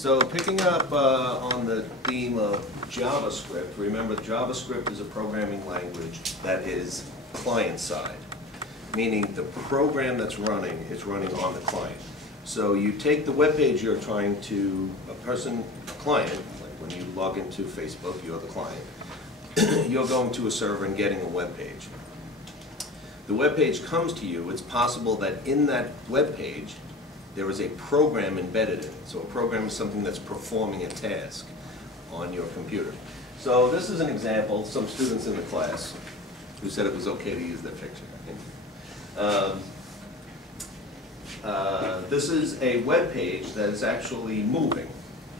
So picking up on the theme of JavaScript, remember JavaScript is a programming language that is client-side, meaning the program that's running is running on the client. So you take the web page you're trying to, a client, like when you log into Facebook, you're the client, you're going to a server and getting a web page. The web page comes to you. It's possible that in that web page there is a program embedded in it. So a program is something that's performing a task on your computer. So this is an example, some students in the class who said it was okay to use their picture. This is a web page that is actually moving.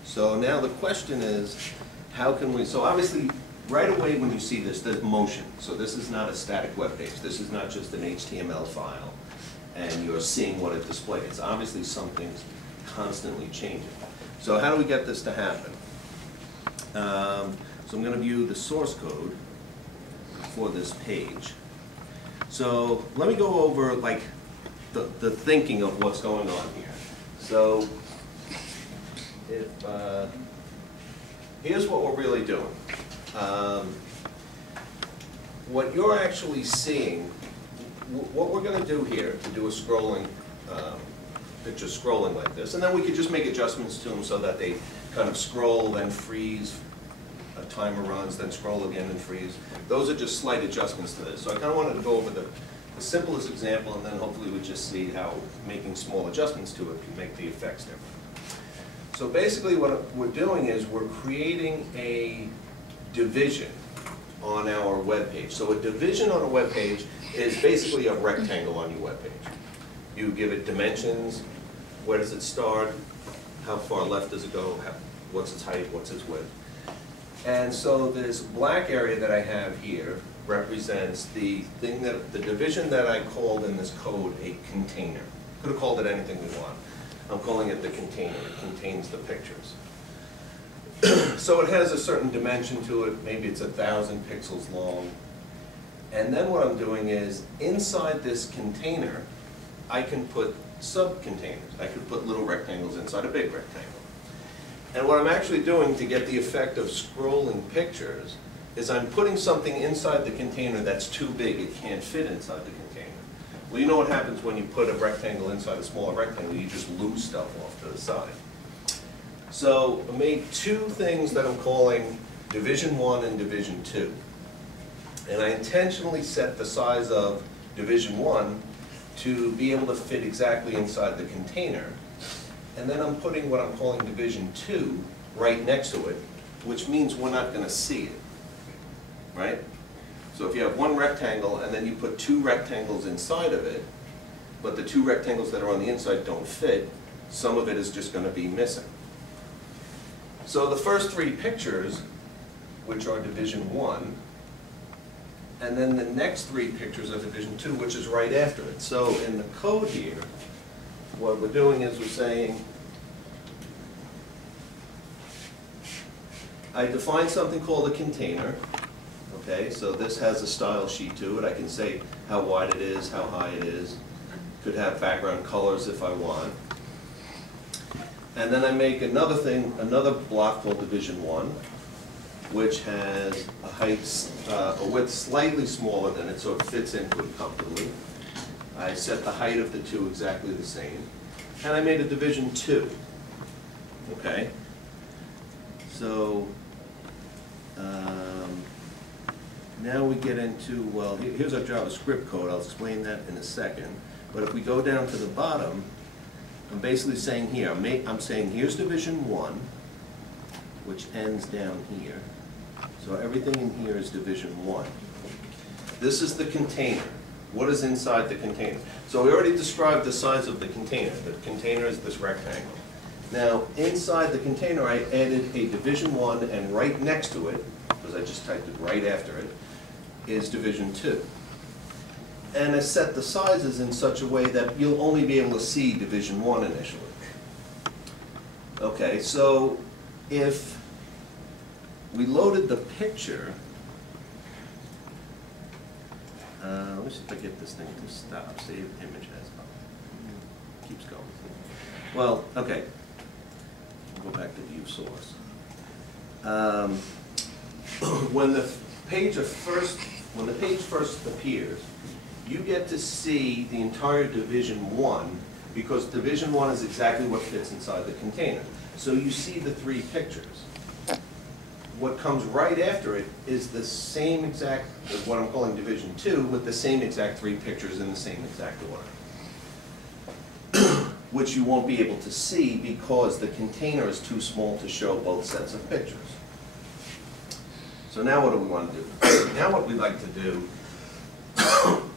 So now the question is, how can we, so obviously right away when you see this, there's motion. So this is not a static web page. This is not just an HTML file and you're seeing what it displays. It's obviously something's constantly changing. So how do we get this to happen? So I'm going to view the source code for this page. So let me go over like the thinking of what's going on here. So if here's what we're really doing. What you're actually seeing, what we're going to do here to do a scrolling, picture scrolling like this, and then we could just make adjustments to them so that they kind of scroll, then freeze, a timer runs, then scroll again and freeze. Those are just slight adjustments to this. So I kind of wanted to go over the simplest example, and then hopefully we just see how making small adjustments to it can make the effects different. So basically what we're doing is we're creating a division on our web page. So a division on a web page is basically a rectangle on your web page. You give it dimensions, where does it start, how far left does it go, what's its height, what's its width. And so this black area that I have here represents the thing that, the division that I called in this code a container. Could have called it anything we want. I'm calling it the container. It contains the pictures. So it has a certain dimension to it. Maybe it's 1,000 pixels long. And then what I'm doing is, inside this container, I can put sub-containers. I could put little rectangles inside a big rectangle. And what I'm actually doing to get the effect of scrolling pictures is I'm putting something inside the container that's too big. It can't fit inside the container. Well, you know what happens when you put a rectangle inside a smaller rectangle? You just lose stuff off to the side. So I made two things that I'm calling Division 1 and Division 2. And I intentionally set the size of Division 1 to be able to fit exactly inside the container. And then I'm putting what I'm calling Division 2 right next to it, which means we're not going to see it, right? So if you have one rectangle and then you put two rectangles inside of it, but the two rectangles that are on the inside don't fit, some of it is just going to be missing. So the first three pictures, which are Division 1, and then the next three pictures are Division 2, which is right after it. So in the code here, what we're doing is we're saying, I define something called a container. Okay, so this has a style sheet to it. I can say how wide it is, how high it is. Could have background colors if I want. And then I make another thing, another block called Division 1, which has a height, a width slightly smaller than it, so it fits into it comfortably. I set the height of the two exactly the same. And I made a Division 2. Okay? So, now we get into, well, here's our JavaScript code. I'll explain that in a second. But if we go down to the bottom, I'm basically saying here, I'm saying here's Division 1, which ends down here. So everything in here is Division 1. This is the container. What is inside the container? So we already described the size of the container. The container is this rectangle. Now, inside the container, I added a Division 1, and right next to it, because I just typed it right after it, is Division 2. And I set the sizes in such a way that you'll only be able to see Division 1 initially. Okay, so if we loaded the picture, let me see if I get this thing to stop. Save image as, keeps going. Well, okay, go back the view source. When the page first appears, you get to see the entire division 1, because division 1 is exactly what fits inside the container. So you see the 3 pictures. What comes right after it is the same exact, what I'm calling division 2, with the same exact 3 pictures in the same exact order, which you won't be able to see because the container is too small to show both sets of pictures. So now what do we want to do? Now what we'd like to do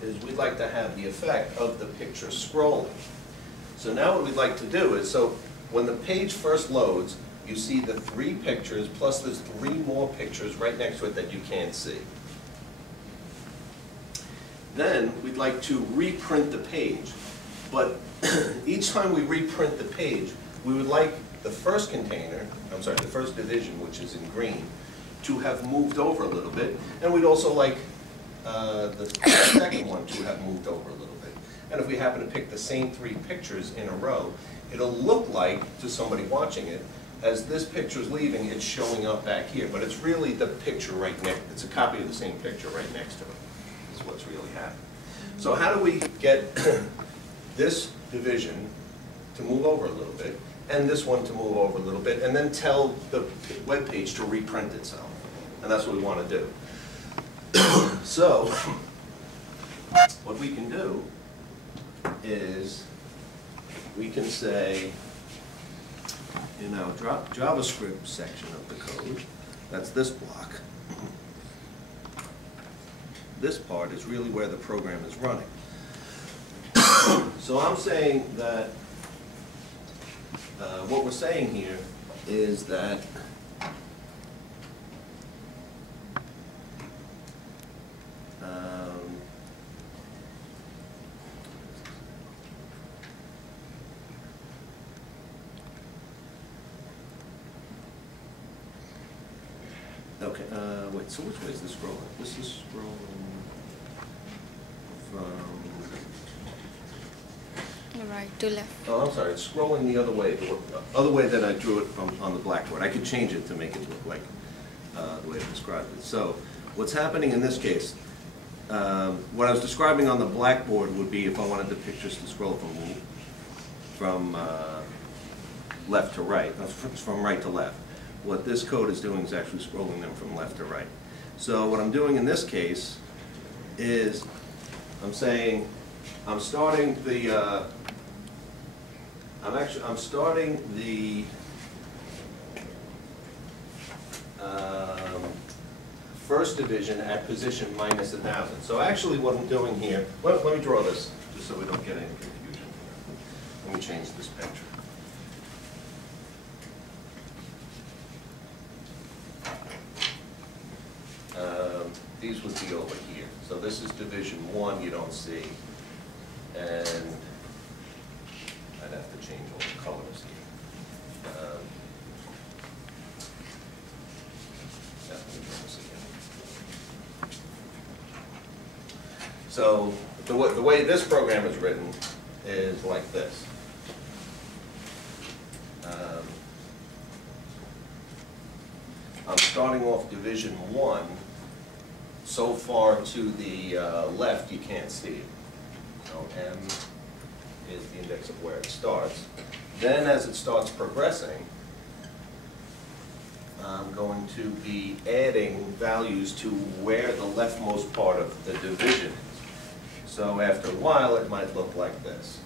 is we'd like to have the effect of the picture scrolling. So now what we'd like to do is, so when the page first loads, you see the 3 pictures, plus there's 3 more pictures right next to it that you can't see. Then we'd like to reprint the page, but each time we reprint the page, we would like the first container, the first division, which is in green, to have moved over a little bit, and we'd also like the second one to have moved over a little bit. And if we happen to pick the same 3 pictures in a row, it'll look like, to somebody watching it, as this picture's leaving, it's showing up back here, but it's really the picture right next, it's a copy of the same picture right next to it, is what's really happening. So how do we get this division to move over a little bit, and this one to move over a little bit, and then tell the web page to reprint itself? And that's what we want to do. So, what we can do is, we can say, in our JavaScript section of the code, that's this block, this part is really where the program is running. So I'm saying that, what we're saying here is that okay, wait, so which way is this scrolling? This is scrolling from right to left. Oh, I'm sorry, it's scrolling the other way that I drew it from on the blackboard. I could change it to make it look like the way I described it. So what's happening in this case, what I was describing on the blackboard would be if I wanted the pictures to scroll from left to right, from right to left. What this code is doing is actually scrolling them from left to right. So what I'm doing in this case is I'm saying I'm starting the I'm starting the first division at position -1000. So actually what I'm doing here, let me draw this just so we don't get any confusion here. Let me change this picture. These would be over here. So this is division 1, you don't see. And I'd have to change all the colors here. Let me draw this again. So the way this program is written is like this. I'm starting off division 1. So far to the left, you can't see it. So M is the index of where it starts. Then as it starts progressing, I'm going to be adding values to where the leftmost part of the division is. So after a while, it might look like this.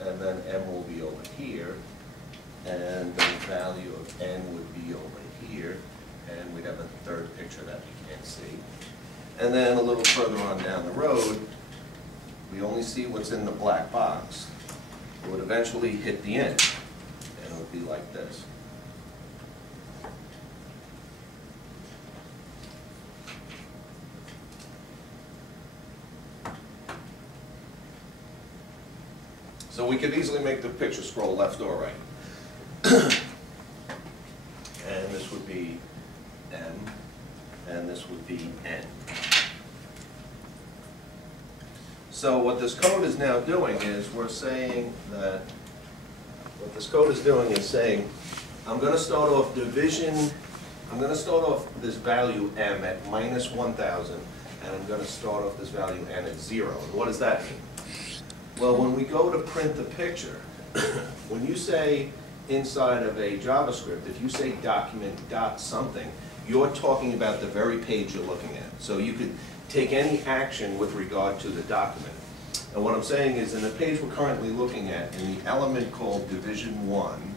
And then M will be over here, and the value of N would be over here, and we'd have a third picture that we can't see. And then a little further on down the road, we only see what's in the black box. It would eventually hit the end, and it would be like this. So we could easily make the picture scroll left or right. this would be M, and this would be N. So what this code is now doing is we're saying that, what this code is doing is saying, I'm going to start off this value M at minus 1,000, and I'm going to start off this value N at 0. And what does that mean? Well, when we go to print the picture, when you say inside of a JavaScript, if you say document dot something, you're talking about the very page you're looking at. So you could take any action with regard to the document. And what I'm saying is, in the page we're currently looking at, in the element called division 1,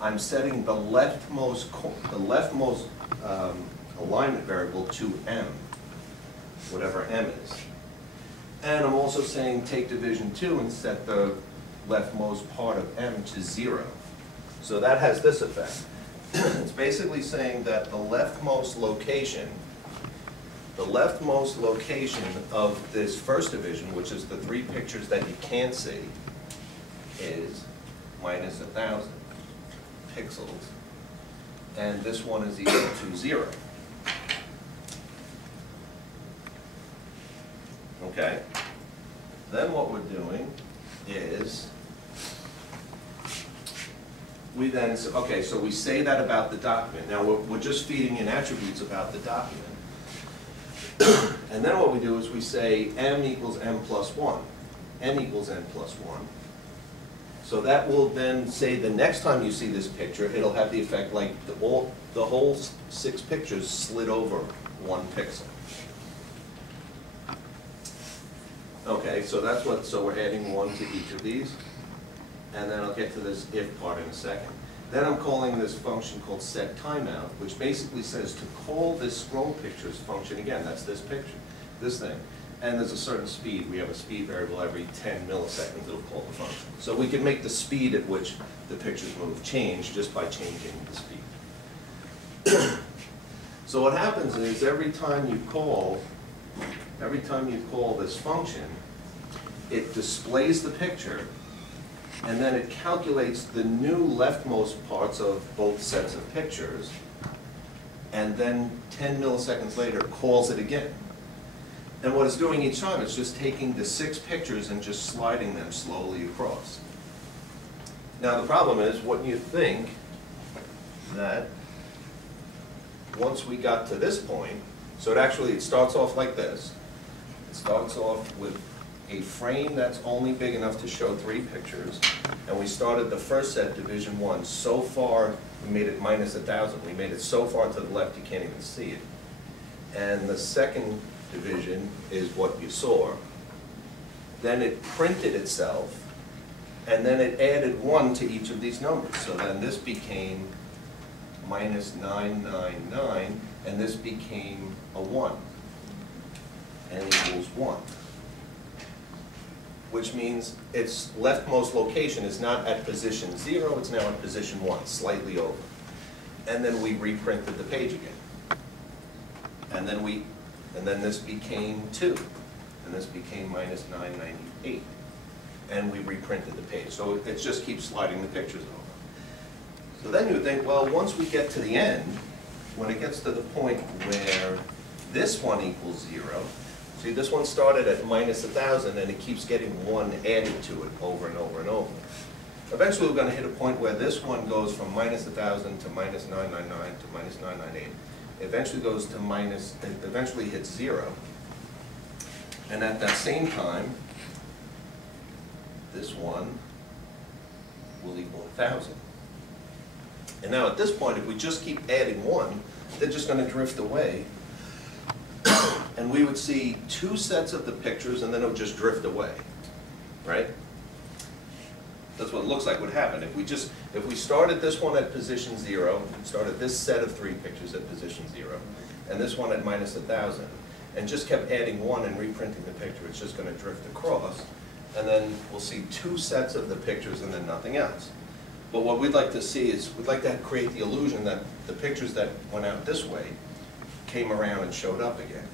I'm setting the leftmost alignment variable to M, whatever M is. And I'm also saying take division 2 and set the leftmost part of M to 0. So that has this effect. It's basically saying that the leftmost location of this first division, which is the 3 pictures that you can't see, is minus 1,000 pixels, and this one is equal to 0. Okay? Then what we're doing is, we then, okay, so we say that about the document. Now we're just feeding in attributes about the document. And then what we do is we say M equals M plus 1. N equals N plus 1. So that will then say the next time you see this picture, it'll have the effect like the whole 6 pictures slid over 1 pixel. Okay, so that's what, so we're adding 1 to each of these. And then I'll get to this if part in a second. Then I'm calling this function called setTimeout, which basically says to call this scroll pictures function again. That's this picture, this thing. And there's a certain speed. We have a speed variable every 10 milliseconds it'll call the function. So we can make the speed at which the pictures move change just by changing the speed. So what happens is every time you call this function, it displays the picture, and then it calculates the new leftmost parts of both sets of pictures, and then 10 milliseconds later calls it again. And what it's doing each time, it's just taking the 6 pictures and just sliding them slowly across. Now the problem is, wouldn't you think that once we got to this point, so it starts off like this. It starts off with a frame that's only big enough to show 3 pictures, and we started the first set, division 1, so far, we made it minus 1,000. We made it so far to the left you can't even see it. And the second division is what you saw. Then it printed itself, and then it added 1 to each of these numbers. So then this became minus 999, and this became a 1. N equals 1. Which means its leftmost location is not at position 0, it's now at position 1, slightly over. And then we reprinted the page again. And then this became 2, and this became minus 998. And we reprinted the page. So it just keeps sliding the pictures over. So then you think, well, once we get to the end, when it gets to the point where this one equals 0, see, this one started at minus 1,000, and it keeps getting 1 added to it over and over and over. Eventually, we're going to hit a point where this one goes from minus 1,000 to minus 999 to minus 998. It eventually goes to eventually hits 0. And at that same time, this one will equal 1,000. And now at this point, if we just keep adding 1, they're just going to drift away. And we would see 2 sets of the pictures, and then it would just drift away, right? That's what it looks like would happen. If we started this one at position 0, started this set of 3 pictures at position 0, and this one at minus 1,000, and just kept adding 1 and reprinting the picture, it's just going to drift across, and then we'll see 2 sets of the pictures and then nothing else. But what we'd like to see is, we'd like to create the illusion that the pictures that went out this way came around and showed up again.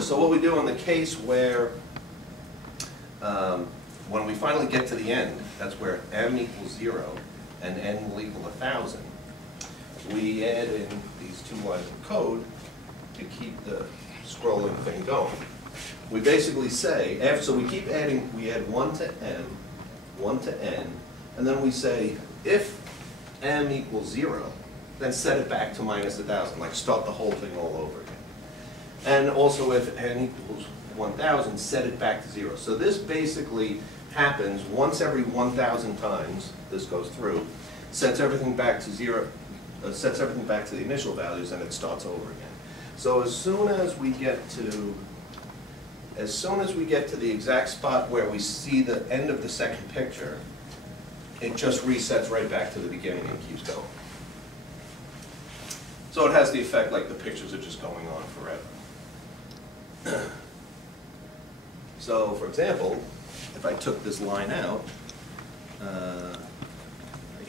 So what we do in the case where, when we finally get to the end, that's where M equals 0 and N will equal 1,000. we add in these 2 lines of code to keep the scrolling thing going. We basically say, so we keep adding, we add 1 to m, 1 to n, and then we say, if m equals 0, then set it back to minus 1,000, like start the whole thing all over again. And also if n equals 1,000, set it back to 0. So this basically happens once every 1,000 times, this goes through, sets everything back to 0, sets everything back to the initial values, and it starts over again. So as soon as we get to the exact spot where we see the end of the second picture, it just resets right back to the beginning and keeps going. So it has the effect like the pictures are just going on forever. So, for example, if I took this line out, I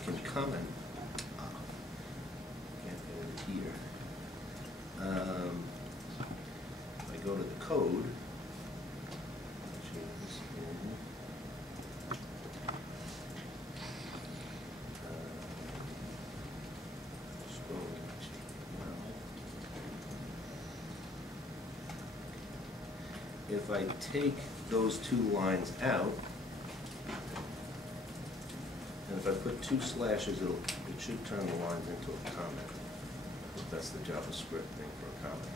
can comment. Can't get it here. If I go to the code, which is in if I take those 2 lines out, and if I put 2 slashes, it should turn the lines into a comment. That's the JavaScript thing for a comment.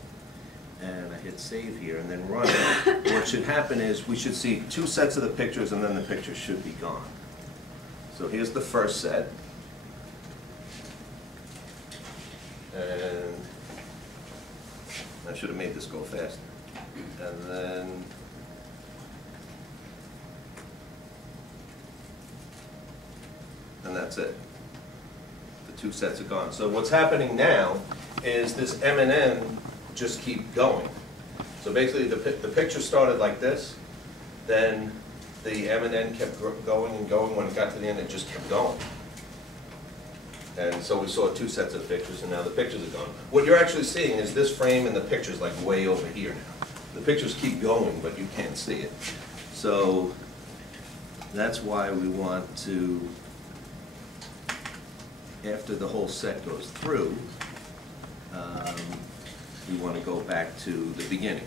And I hit save here and then run it. What should happen is we should see 2 sets of the pictures and then the picture should be gone. So here's the first set. And I should have made this go faster. And that's it. The 2 sets are gone. So what's happening now is this M and N just keep going. So basically the picture started like this, then the M and N kept going and going. When it got to the end, it just kept going. And so we saw 2 sets of pictures, and now the pictures are gone. What you're actually seeing is this frame and the picture's like way over here now. The pictures keep going, but you can't see it. So that's why we want to, after the whole set goes through, we want to go back to the beginning.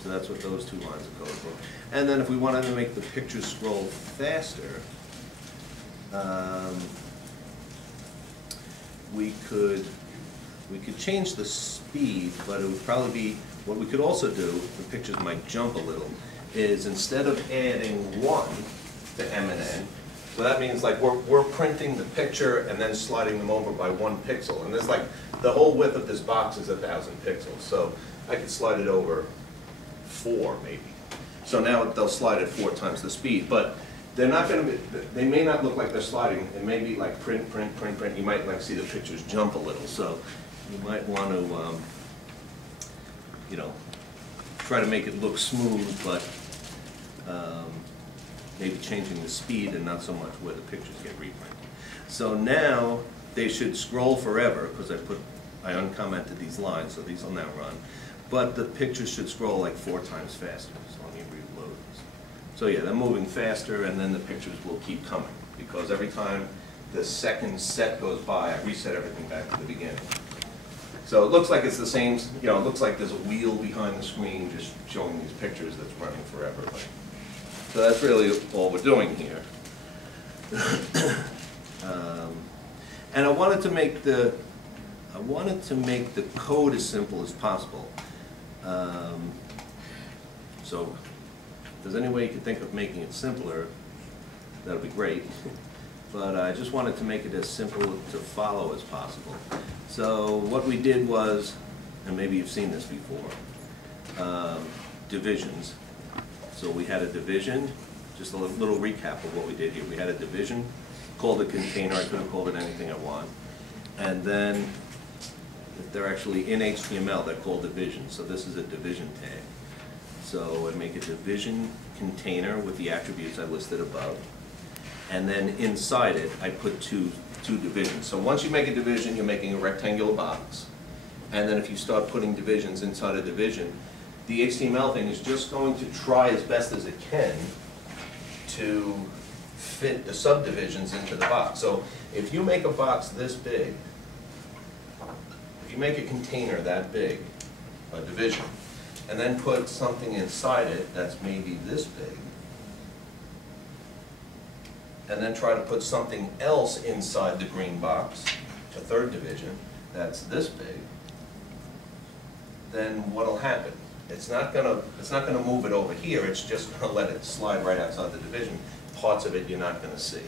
So that's what those 2 lines of code for. And then if we wanted to make the picture scroll faster, we could change the speed, but it would probably be, what we could also do, the pictures might jump a little, is instead of adding 1 to M and N, so that means like we're printing the picture and then sliding them over by 1 pixel. And there's like, the whole width of this box is 1,000 pixels. So I could slide it over 4 maybe. So now they'll slide at 4 times the speed, but they're not going to be, they may not look like they're sliding. It may be like print, print, print, print. You might like see the pictures jump a little. So you might want to, you know, try to make it look smooth, but maybe changing the speed and not so much where the pictures get reprinted. So now they should scroll forever because I uncommented these lines, so these will now run. But the pictures should scroll like 4 times faster. So let me reload this. So yeah, they're moving faster, and then the pictures will keep coming because every time the second set goes by, I reset everything back to the beginning. So it looks like it's the same, you know, it looks like there's a wheel behind the screen just showing these pictures that's running forever. So that's really all we're doing here. And I wanted to make the code as simple as possible. So if there's any way you could think of making it simpler, that would be great. But I just wanted to make it as simple to follow as possible. So what we did was, and maybe you've seen this before, divisions. So we had a division, just a little recap of what we did here. We had a division called a container. I could have called it anything I want. And then they're actually in HTML, they're called divisions. So this is a division tag. So I'd make a division container with the attributes I listed above. And then inside it, I put two divisions. So once you make a division, you're making a rectangular box. And then if you start putting divisions inside a division, the HTML thing is just going to try as best as it can to fit the subdivisions into the box. So if you make a box this big, if you make a container that big, a division, and then put something inside it that's maybe this big, and then try to put something else inside the green box, a third division, that's this big, then what'll happen? It's not gonna move it over here, it's just gonna let it slide right outside the division. Parts of it you're not gonna see.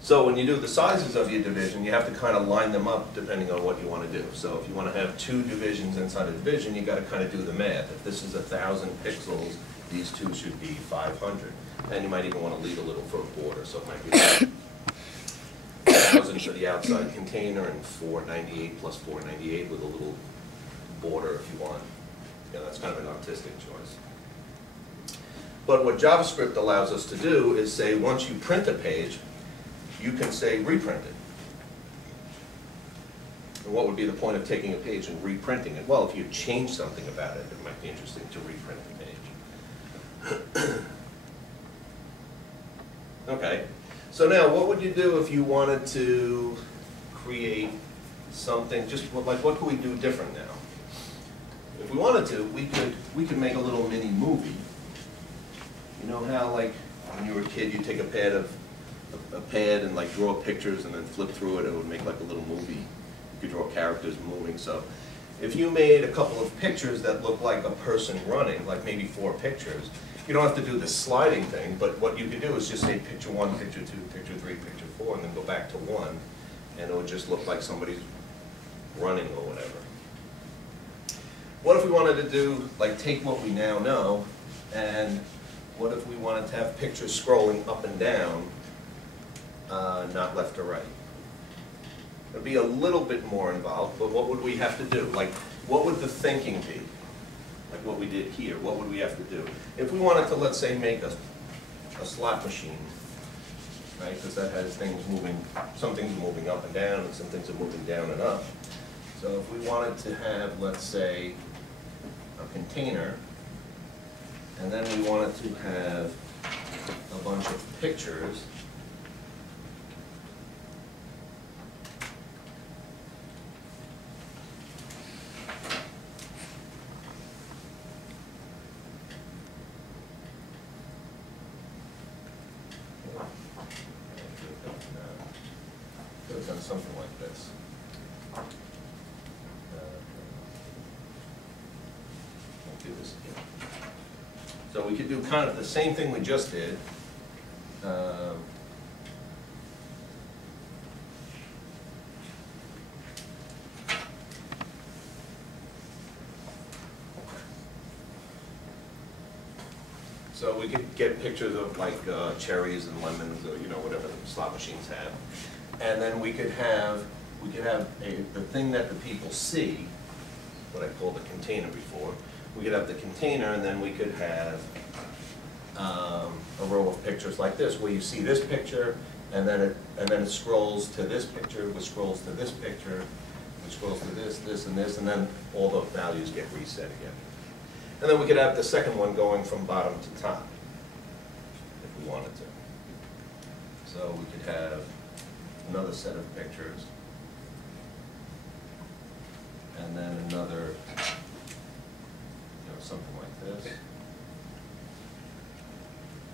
So when you do the sizes of your division, you have to kind of line them up depending on what you want to do. So if you want to have 2 divisions inside a division, you got to kind of do the math. If this is 1,000 pixels, these two should be 500. And you might even want to leave a little for a border, so it might be 1,000 for the outside container and 498 plus 498 with a little border if you want. You know, that's kind of an artistic choice. But what JavaScript allows us to do is say once you print a page, you can say reprint it. And what would be the point of taking a page and reprinting it? Well, if you change something about it, it might be interesting to reprint the page. Okay, so now what would you do if you wanted to create something, just like what could we do different now? If we wanted to, we could make a little mini movie. You know how like when you were a kid you take a pad and like draw pictures and then flip through it, it would make like a little movie. You could draw characters moving. So if you made a couple of pictures that look like a person running, like maybe 4 pictures, you don't have to do the sliding thing, but what you could do is just say picture 1, picture 2, picture 3, picture 4, and then go back to 1, and it would just look like somebody's running or whatever. What if we wanted to do, like take what we now know, and what if we wanted to have pictures scrolling up and down, not left to right? It would be a little bit more involved, but what would we have to do? Like, what would the thinking be? Like what we did here, what would we have to do? If we wanted to, let's say, make a slot machine, right? Because that has things moving, some things are moving up and down, and some things are moving down and up. So if we wanted to have, let's say, a container, and then we wanted to have a bunch of pictures, could have done something like this. We'll do this again. So we could do kind of the same thing we just did. So we could get pictures of like cherries and lemons, or you know, whatever the slot machines have, and then we could have the thing that the people see, what I called the container before. We could have the container, and then we could have a row of pictures like this, where you see this picture, and then it scrolls to this picture, which scrolls to this picture, which scrolls to this, this, and this, and then all the values get reset again. And then we could have the second one going from bottom to top, if we wanted to. So we could have another set of pictures, and then another, something like this,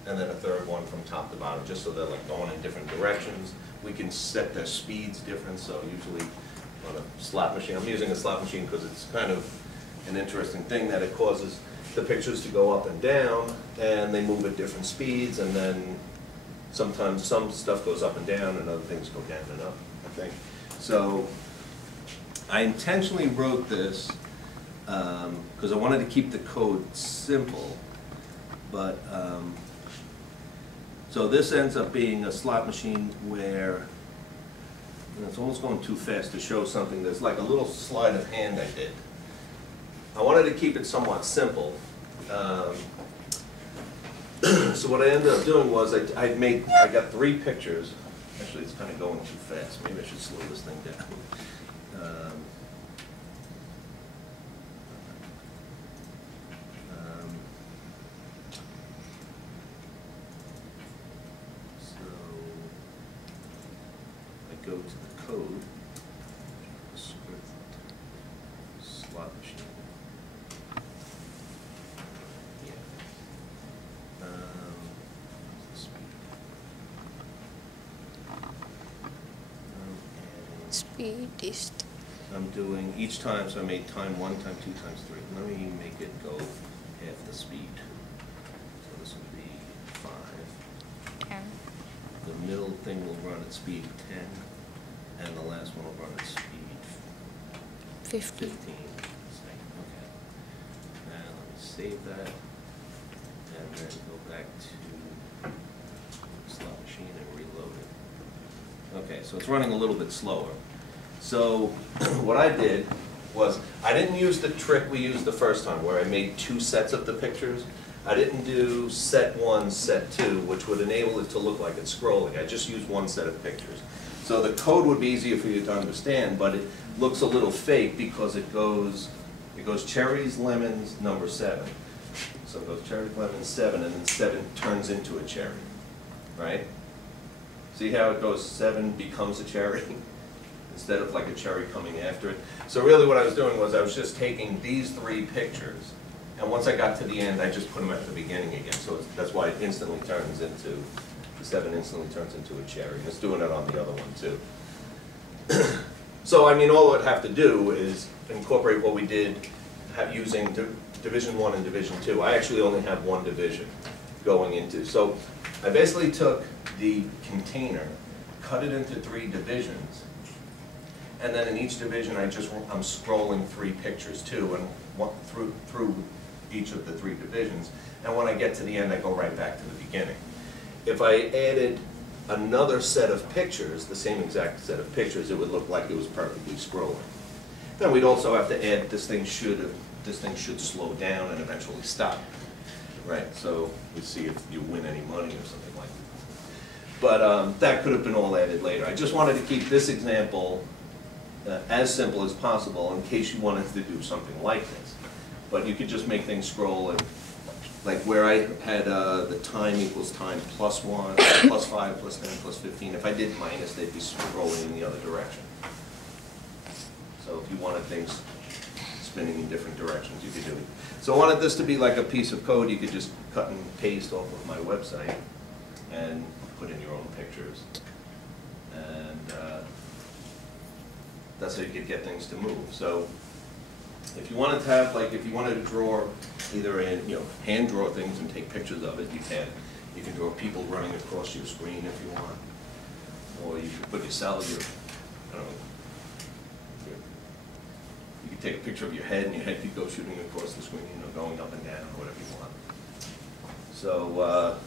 and then a third one from top to bottom, just so they're like going in different directions. We can set their speeds different, so usually on a slot machine, I'm using a slot machine because it's kind of an interesting thing that it causes the pictures to go up and down, and they move at different speeds, and then sometimes some stuff goes up and down and other things go down and up, I think. So I intentionally wrote this because I wanted to keep the code simple, but so this ends up being a slot machine where, and it's almost going too fast to show something. There's like a little sleight of hand I did. I wanted to keep it somewhat simple. So what I ended up doing was I got 3 pictures. Actually, it's kind of going too fast. Maybe I should slow this thing down. So I go to the code, JavaScript, slot machine. Yeah. What's the speed? And Speed is I'm doing each time, so I made time 1, time 2, times 3. Let me make it go half the speed. So this would be 5. 10. The middle thing will run at speed 10, and the last one will run at speed 50. 15. Okay. Now let me save that, and then go back to the slot machine and reload it. Okay, so it's running a little bit slower. So what I did was, I didn't use the trick we used the first time where I made 2 sets of the pictures. I didn't do set 1, set 2, which would enable it to look like it's scrolling. I just used 1 set of pictures. So the code would be easier for you to understand, but it looks a little fake because it goes cherries, lemons, number 7. So it goes cherries, lemons, 7, and then 7 turns into a cherry, right? See how it goes 7 becomes a cherry? Instead of like a cherry coming after it. So really what I was doing was I was just taking these 3 pictures, and once I got to the end, I just put them at the beginning again. So that's why it instantly turns into, the 7 instantly turns into a cherry. It's doing it on the other one too. So I mean, all it would have to do is incorporate what we did using Division 1 and Division 2. I actually only have 1 division going into. So I basically took the container, cut it into 3 divisions, and then in each division, I'm scrolling 3 pictures too, and through each of the 3 divisions. And when I get to the end, I go right back to the beginning. If I added another set of pictures, the same exact set of pictures, it would look like it was perfectly scrolling. Then we'd also have to add this thing should slow down and eventually stop. Right. So we see if you win any money or something like that. But that could have been all added later. I just wanted to keep this example as simple as possible in case you wanted to do something like this. But you could just make things scroll, and like where I had the time equals time plus 1, plus 5, plus 10, plus 15. If I did minus, they'd be scrolling in the other direction. So if you wanted things spinning in different directions, you could do it. So I wanted this to be like a piece of code you could just cut and paste off of my website and put in your own pictures. And that's how you could get things to move. So if you wanted to have, like, if you wanted to draw either in, hand draw things and take pictures of it, you can. You can draw people running across your screen if you want. Or you could put yourself, I don't know, you could take a picture of your head and your head could go shooting across the screen, going up and down, or whatever you want. So,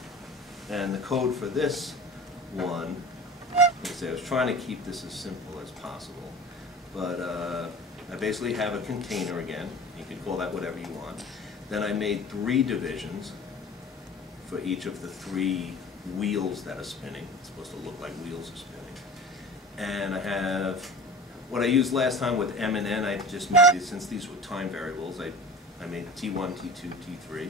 and the code for this one, like I say, I was trying to keep this as simple as possible. But I basically have a container again. You can call that whatever you want. Then I made 3 divisions for each of the 3 wheels that are spinning. It's supposed to look like wheels are spinning. And I have, what I used last time with M and N, I just made these, since these were time variables, I made T1, T2, T3.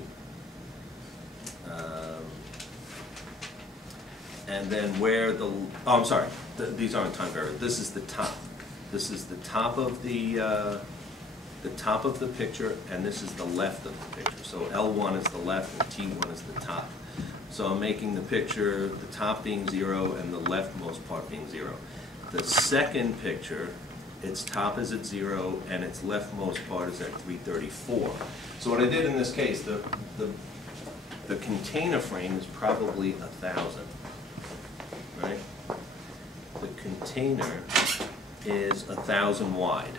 And then where the, oh, I'm sorry, these aren't time variables. This is the top. This is the top of the picture, and this is the left of the picture. So L1 is the left, and T1 is the top. So I'm making the picture, the top being 0, and the leftmost part being 0. The second picture, its top is at 0, and its leftmost part is at 334. So what I did in this case, the container frame is probably 1,000, right? The container is 1,000 wide.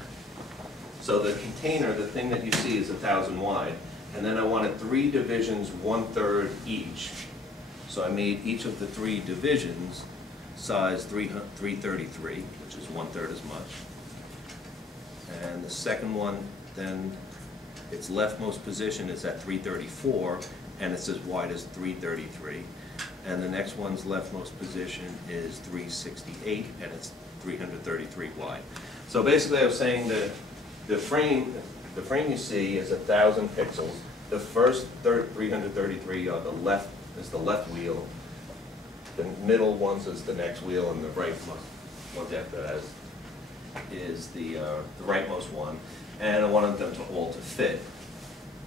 So the container, the thing that you see, is 1,000 wide. And then I wanted 3 divisions, 1/3 each. So I made each of the 3 divisions size 333, which is 1/3 as much. And the second one, then its leftmost position is at 334, and it's as wide as 333. And the next one's leftmost position is 368, and it's 333 wide. So basically I was saying that the frame you see is 1,000 pixels. The first 333 are is the left wheel. The middle ones is the next wheel, and the right ones after that is the rightmost one, and I wanted them to all to fit.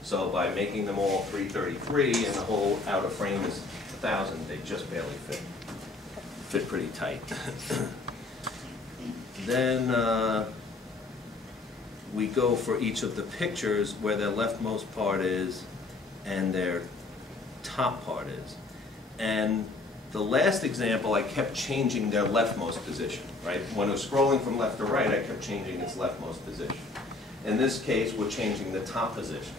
So by making them all 333 and the whole outer frame is 1,000, they just barely fit pretty tight. Then we go for each of the pictures where their leftmost part is and their top part is. And the last example, I kept changing their leftmost position, right? When it was scrolling from left to right, I kept changing its leftmost position. In this case, we're changing the top position.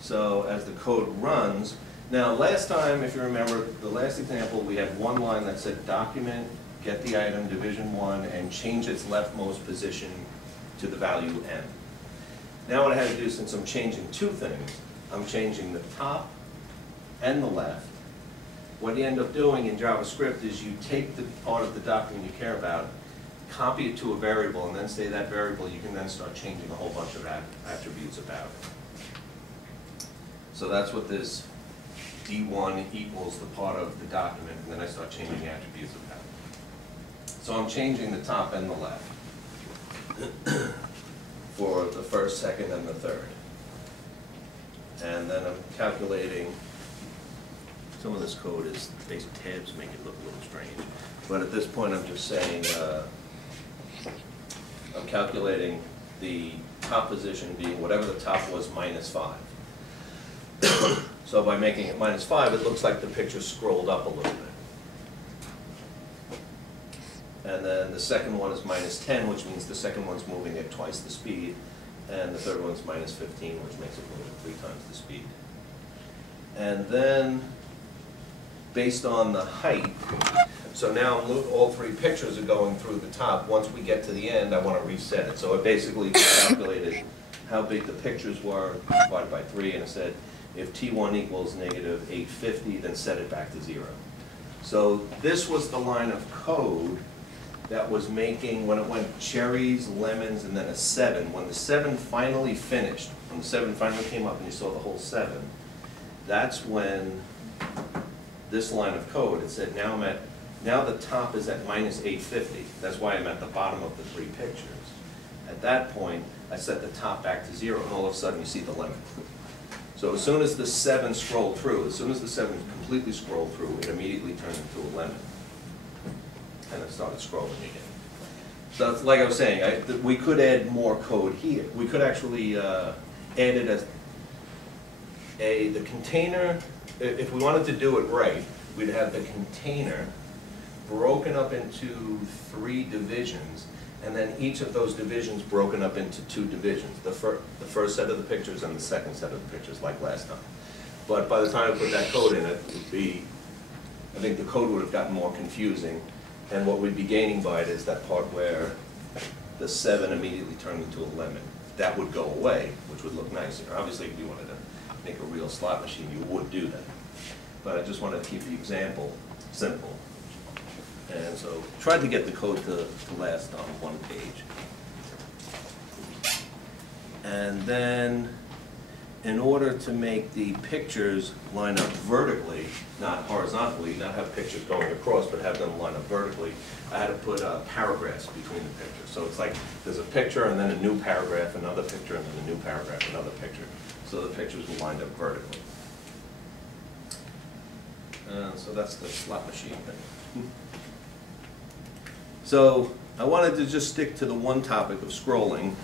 So as the code runs, now last time, if you remember, the last example, we had one line that said document, get the item, division 1, and change its leftmost position to the value n. Now what I had to do, since I'm changing two things, I'm changing the top and the left. What you end up doing in JavaScript is you take the part of the document you care about, copy it to a variable, and then say that variable, you can then start changing a whole bunch of attributes about it. So that's what this D1 equals the part of the document, and then I start changing attributes about it. So I'm changing the top and the left for the first, second, and the third. And then I'm calculating, some of this code is, these tabs make it look a little strange. But at this point I'm just saying, I'm calculating the top position being whatever the top was minus 5. So by making it minus 5, it looks like the picture scrolled up a little bit. And then the second one is minus 10, which means the second one's moving at twice the speed. And the third one's minus 15, which makes it move at 3 times the speed. And then, based on the height, so now all 3 pictures are going through the top. Once we get to the end, I want to reset it. So it basically calculated how big the pictures were, divided by 3, and it said, if T1 equals negative 850, then set it back to 0. So this was the line of code that was making, when it went cherries, lemons, and then a 7, when the 7 finally finished, when the 7 finally came up and you saw the whole 7, that's when this line of code, it said now the top is at minus 850. That's why I'm at the bottom of the 3 pictures. At that point, I set the top back to 0, and all of a sudden you see the lemon. So as soon as the 7 scrolled through, as soon as the 7 completely scrolled through, it immediately turned into a lemon. And it started scrolling again. So it's like I was saying, we could add more code here. We could actually add it as the container. If we wanted to do it right, we'd have the container broken up into 3 divisions, and then each of those divisions broken up into 2 divisions. The first set of the pictures and the second set of the pictures, like last time. But by the time I put that code in, it would be, I think the code would have gotten more confusing. And what we'd be gaining by it is that part where the 7 immediately turned into a lemon. That would go away, which would look nicer. Obviously, if you wanted to make a real slot machine, you would do that. But I just wanted to keep the example simple. And so tried to get the code to last on 1 page. And then, in order to make the pictures line up vertically, not horizontally, not have pictures going across, but have them line up vertically, I had to put paragraphs between the pictures. So it's like there's a picture and then a new paragraph, another picture, and then a new paragraph, another picture. So the pictures will line up vertically. So that's the slot machine thing. So I wanted to just stick to the one topic of scrolling.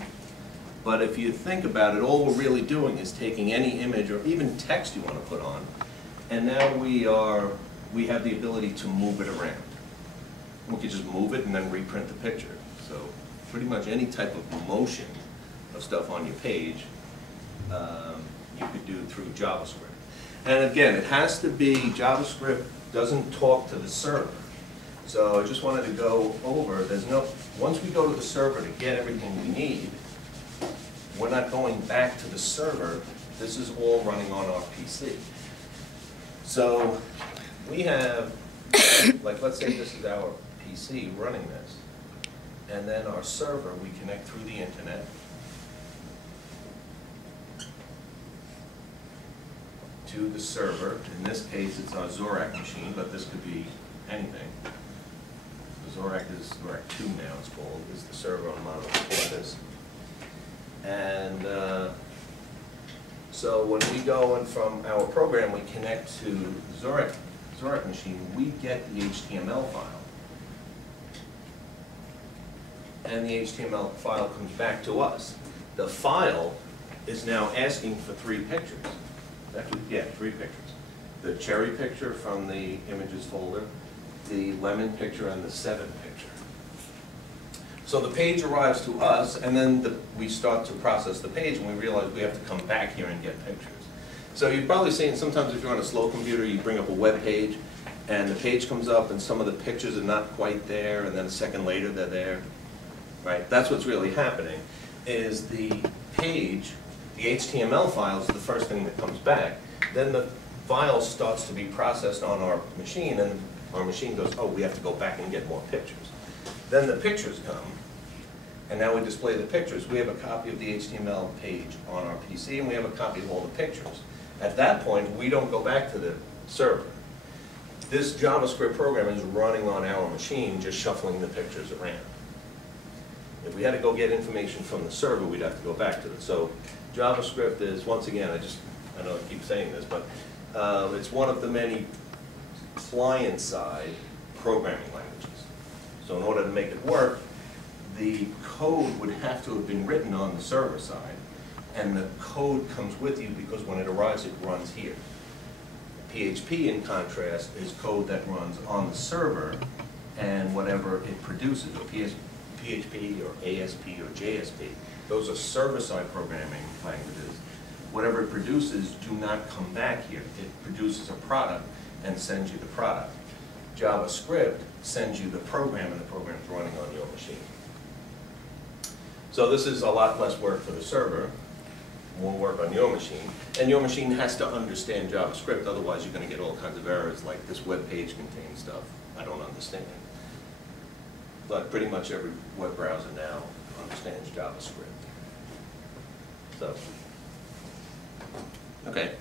But if you think about it, all we're really doing is taking any image or even text you want to put on, and now we have the ability to move it around. We could just move it and then reprint the picture. So pretty much any type of motion of stuff on your page, you could do through JavaScript. And again, it has to be, JavaScript doesn't talk to the server. So I just wanted to go over, once we go to the server to get everything we need, we're not going back to the server. This is all running on our PC. So we have, like let's say this is our PC running this. And then our server, we connect through the internet. To the server. In this case, it's our Zorak machine, but this could be anything. Zorak is Zorak 2 now, it's called, is the server on monolith for this. And so when we go in from our program, we connect to Zorak machine, we get the HTML file. And the HTML file comes back to us. The file is now asking for 3 pictures. Actually, yeah, 3 pictures. The cherry picture from the images folder, the lemon picture, and the 7 picture. So the page arrives to us, and then we start to process the page, and we realize we have to come back here and get pictures. So you've probably seen, sometimes if you're on a slow computer, you bring up a web page, and the page comes up, and some of the pictures are not quite there, and then a second later they're there. Right? That's what's really happening, is the page, the HTML file is the first thing that comes back. Then the file starts to be processed on our machine, and our machine goes, oh, we have to go back and get more pictures. Then the pictures come, and now we display the pictures. We have a copy of the HTML page on our PC, and we have a copy of all the pictures. At that point, we don't go back to the server. This JavaScript program is running on our machine, just shuffling the pictures around. If we had to go get information from the server, we'd have to go back to it. So JavaScript is, once again, I know I keep saying this, but it's one of the many client-side programming languages. So in order to make it work, the code would have to have been written on the server side, and the code comes with you because when it arrives, it runs here. PHP, in contrast, is code that runs on the server, and whatever it produces, or PHP or ASP or JSP, those are server-side programming languages. Whatever it produces do not come back here. It produces a product and sends you the product. JavaScript sends you the program, and the program's running on your machine. So this is a lot less work for the server, more work on your machine, and your machine has to understand JavaScript, otherwise you're going to get all kinds of errors like this web page contains stuff I don't understand. But pretty much every web browser now understands JavaScript. So, okay.